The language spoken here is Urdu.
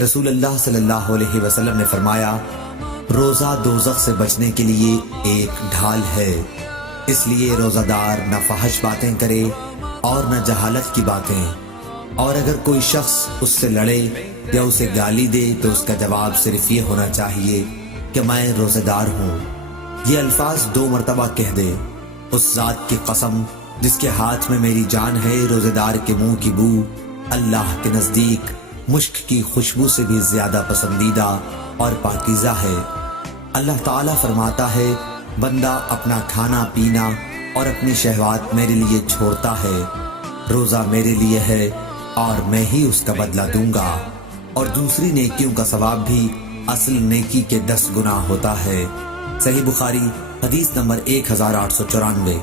رسول اللہ صلی اللہ علیہ وسلم نے فرمایا، روزہ دوزخ سے بچنے کے لیے ایک ڈھال ہے، اس لیے روزہ دار نہ فحش باتیں کرے اور نہ جہالت کی باتیں، اور اگر کوئی شخص اس سے لڑے یا اسے گالی دے تو اس کا جواب صرف یہ ہونا چاہیے کہ میں روزہ دار ہوں۔ یہ الفاظ 2 مرتبہ کہہ دے۔ اس ذات کی قسم جس کے ہاتھ میں میری جان ہے، روزہ دار کے منہ کی بو اللہ کے نزدیک مشک کی خوشبو سے بھی زیادہ پسندیدہ اور پاکیزہ ہے۔ اللہ تعالیٰ فرماتا ہے، بندہ اپنا کھانا پینا اور اپنی شہوات میرے لیے چھوڑتا ہے، روزہ میرے لیے ہے اور میں ہی اس کا بدلہ دوں گا، اور دوسری نیکیوں کا ثواب بھی اصل نیکی کے 10 گنا ہوتا ہے۔ صحیح بخاری حدیث نمبر 1894۔